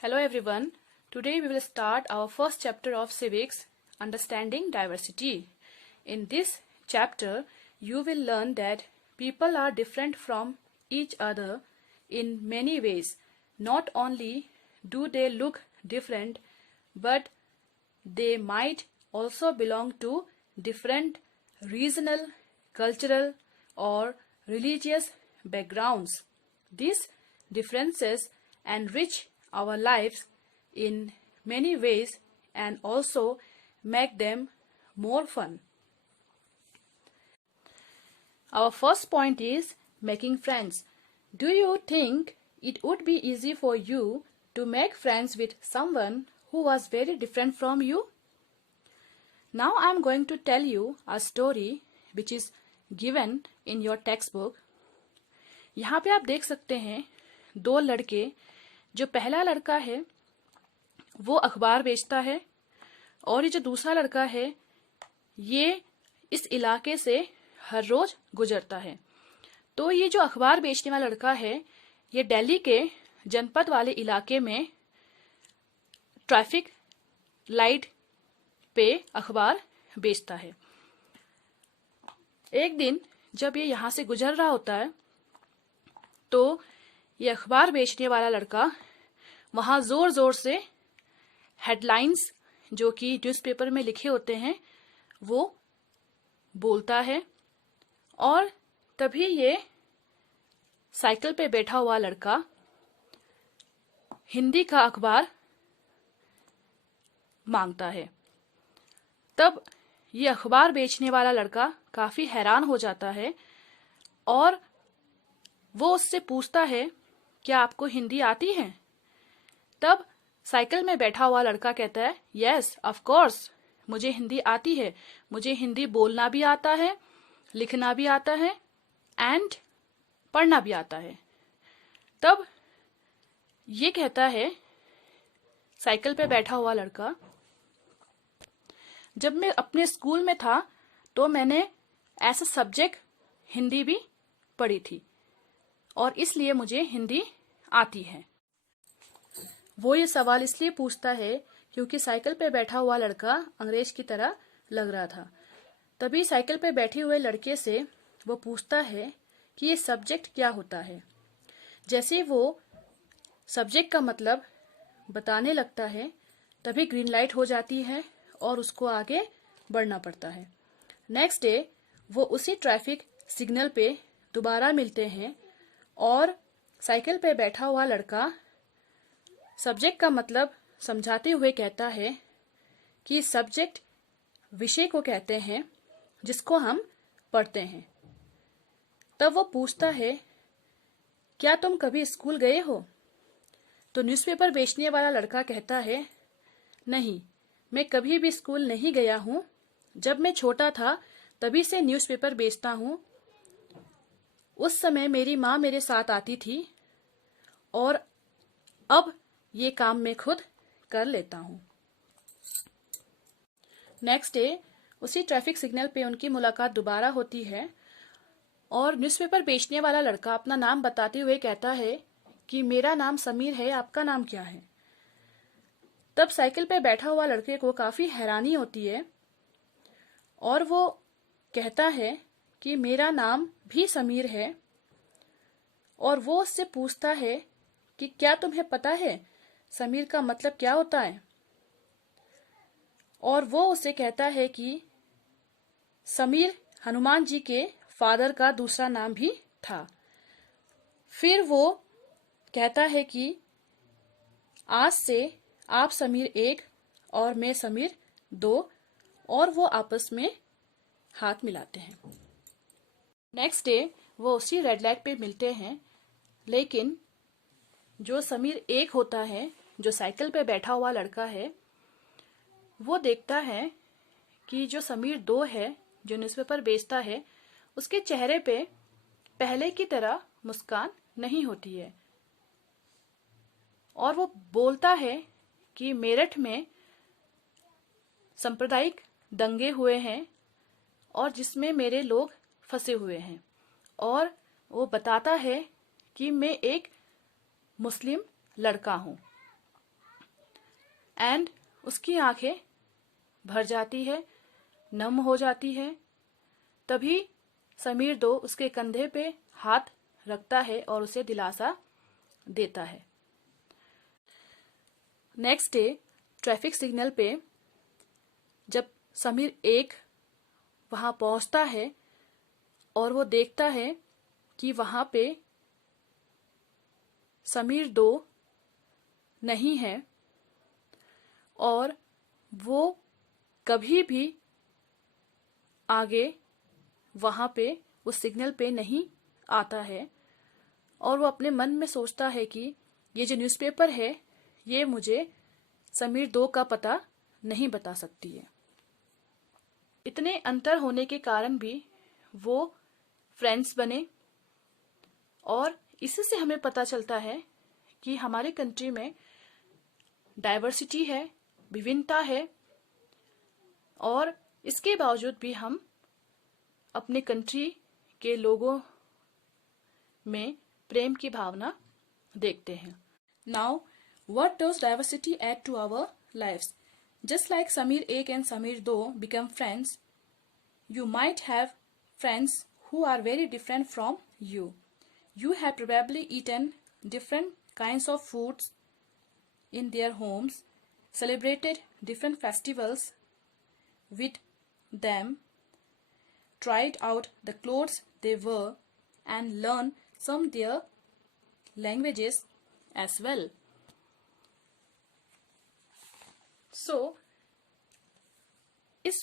Hello everyone. Today we will start our first chapter of Civics, Understanding Diversity. In this chapter, you will learn that people are different from each other in many ways. Not only do they look different, but they might also belong to different regional, cultural, or religious backgrounds. These differences enrich our lives in many ways and also make them more fun. Our first point is making friends. Do you think it would be easy for you to make friends with someone who was very different from you? Now I am going to tell you a story which is given in your textbook. यहाँ पे आप देख सकते हैं दो लड़के. जो पहला लड़का है वो अखबार बेचता है और ये जो दूसरा लड़का है ये इस इलाके से हर रोज गुजरता है. तो ये जो अखबार बेचने वाला लड़का है ये दिल्ली के जनपद वाले इलाके में ट्रैफिक लाइट पे अखबार बेचता है. एक दिन जब ये यहाँ से गुजर रहा होता है तो ये अखबार बेचने वाला लड़का वहां जोर जोर से हेडलाइंस जो कि न्यूज़पेपर में लिखे होते हैं वो बोलता है. और तभी ये साइकिल पे बैठा हुआ लड़का हिंदी का अखबार मांगता है. तब ये अखबार बेचने वाला लड़का काफी हैरान हो जाता है और वो उससे पूछता है क्या आपको हिंदी आती है? तब साइकिल में बैठा हुआ लड़का कहता है यस ऑफ कोर्स, मुझे हिंदी आती है. मुझे हिंदी बोलना भी आता है, लिखना भी आता है एंड पढ़ना भी आता है. तब ये कहता है साइकिल पे बैठा हुआ लड़का जब मैं अपने स्कूल में था तो मैंने ऐसा सब्जेक्ट हिंदी भी पढ़ी थी और इसलिए मुझे हिंदी आती है. वो ये सवाल इसलिए पूछता है क्योंकि साइकिल पे बैठा हुआ लड़का अंग्रेज की तरह लग रहा था. तभी साइकिल पे बैठे हुए लड़के से वो पूछता है कि ये सब्जेक्ट क्या होता है. जैसे वो सब्जेक्ट का मतलब बताने लगता है तभी ग्रीन लाइट हो जाती है और उसको आगे बढ़ना पड़ता है. नेक्स्ट डे वो उसी ट्रैफिक सिग्नल पे दोबारा मिलते हैं और साइकिल पे बैठा हुआ लड़का सब्जेक्ट का मतलब समझाते हुए कहता है कि सब्जेक्ट विषय को कहते हैं जिसको हम पढ़ते हैं. तब वो पूछता है क्या तुम कभी स्कूल गए हो? तो न्यूज़पेपर बेचने वाला लड़का कहता है नहीं, मैं कभी भी स्कूल नहीं गया हूँ. जब मैं छोटा था तभी से न्यूज़पेपर बेचता हूँ. उस समय मेरी माँ मेरे साथ आती थी और अब ये काम मैं खुद कर लेता हूँ. नेक्स्ट डे उसी ट्रैफिक सिग्नल पे उनकी मुलाकात दोबारा होती है और न्यूज़पेपर बेचने वाला लड़का अपना नाम बताते हुए कहता है कि मेरा नाम समीर है, आपका नाम क्या है? तब साइकिल पे बैठा हुआ लड़के को काफी हैरानी होती है और वो कहता है कि मेरा नाम भी समीर है. और वो उससे पूछता है कि क्या तुम्हें पता है समीर का मतलब क्या होता है? और वो उसे कहता है कि समीर हनुमान जी के फादर का दूसरा नाम भी था. फिर वो कहता है कि आज से आप समीर 1 और मैं समीर 2 और वो आपस में हाथ मिलाते हैं. नेक्स्ट डे वो उसी रेड लाइट पे मिलते हैं लेकिन जो समीर 1 होता है जो साइकिल पे बैठा हुआ लड़का है वो देखता है कि जो समीर 2 है जो न्यूज़पेपर बेचता है उसके चेहरे पे पहले की तरह मुस्कान नहीं होती है. और वो बोलता है कि मेरठ में सांप्रदायिक दंगे हुए हैं और जिसमें मेरे लोग फंसे हुए हैं, और वो बताता है कि मैं एक मुस्लिम लड़का हूं। एंड उसकी आंखें भर जाती है, नम हो जाती है। तभी समीर दो उसके कंधे पे हाथ रखता है और उसे दिलासा देता है। नेक्स्ट डे ट्रैफिक सिग्नल पे जब समीर एक वहां पहुंचता है और वो देखता है कि वहां पे समीर दो नहीं है और वो कभी भी आगे वहां पे उस सिग्नल पे नहीं आता है, और वो अपने मन में सोचता है कि ये जो न्यूज़पेपर है ये मुझे समीर दो का पता नहीं बता सकती है। इतने अंतर होने के कारण भी वो फ्रेंड्स बने, और इससे हमें पता चलता है कि हमारे कंट्री में डाइवर्सिटी है, विभिन्नता है, और इसके बावजूद भी हम अपने कंट्री के लोगों में प्रेम की भावना देखते हैं। Now what does diversity add to our lives? Just like Sameer Ek and Sameer Do become friends, you might have friends who are very different from you. You have probably eaten different kinds of foods in their homes, celebrated different festivals with them, tried out the clothes they wear, and learned some their languages as well. So, इस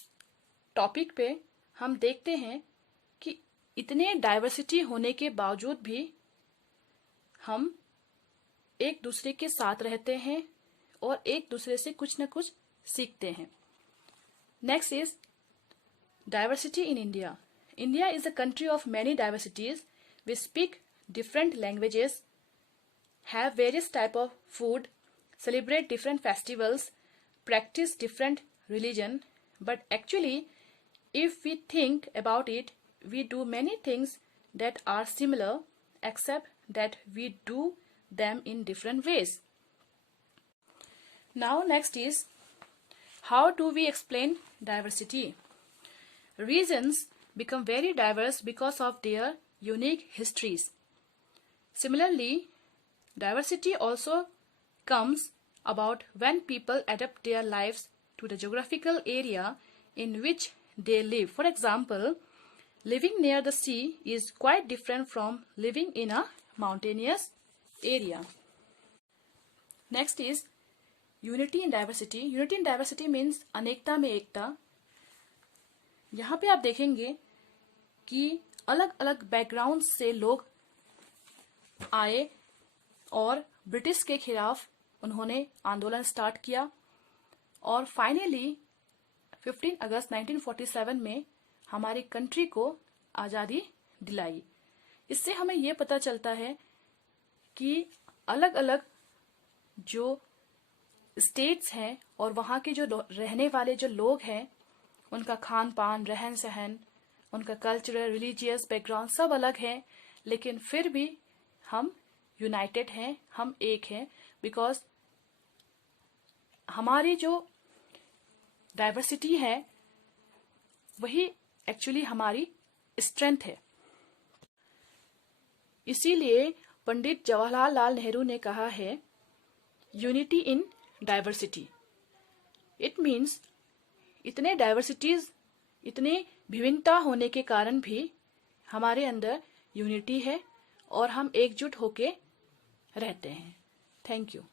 topic पे हम देखते हैं कि इतने diversity होने के बावजूद भी हम एक दूसरे के साथ रहते हैं और एक दूसरे से कुछ न कुछ सीखते हैं। Next is diversity in India. India is a country of many diversities. We speak different languages, have various type of food, celebrate different festivals, practice different religion, but actually if we think about it, we do many things that are similar except that we do them in different ways. Now next is, how do we explain diversity? Regions become very diverse because of their unique histories. Similarly, diversity also comes about when people adapt their lives to the geographical area in which they live. For example, living near the sea is quite different from living in a mountainous area. Next is unity in diversity. Unity in diversity means अनेकता में एकता। यहाँ पे आप देखेंगे कि अलग अलग background से लोग आए और ब्रिटिश के खिलाफ उन्होंने आंदोलन स्टार्ट किया, और फाइनली 15 अगस्त 1947 में हमारी कंट्री को आज़ादी दिलाई। इससे हमें ये पता चलता है कि अलग अलग जो स्टेट्स हैं और वहाँ के जो रहने वाले जो लोग हैं, उनका खान पान, रहन सहन, उनका कल्चरल, रिलीजियस बैकग्राउंड सब अलग है, लेकिन फिर भी हम यूनाइटेड हैं, हम एक हैं, बिकॉज हमारी जो डाइवर्सिटी है वही एक्चुअली हमारी स्ट्रेंथ है। इसीलिए पंडित जवाहरलाल नेहरू ने कहा है, unity in diversity. It means इतने डाइवर्सिटीज, इतने विभिन्नता होने के कारण भी हमारे अंदर यूनिटी है और हम एकजुट होके रहते हैं। Thank you.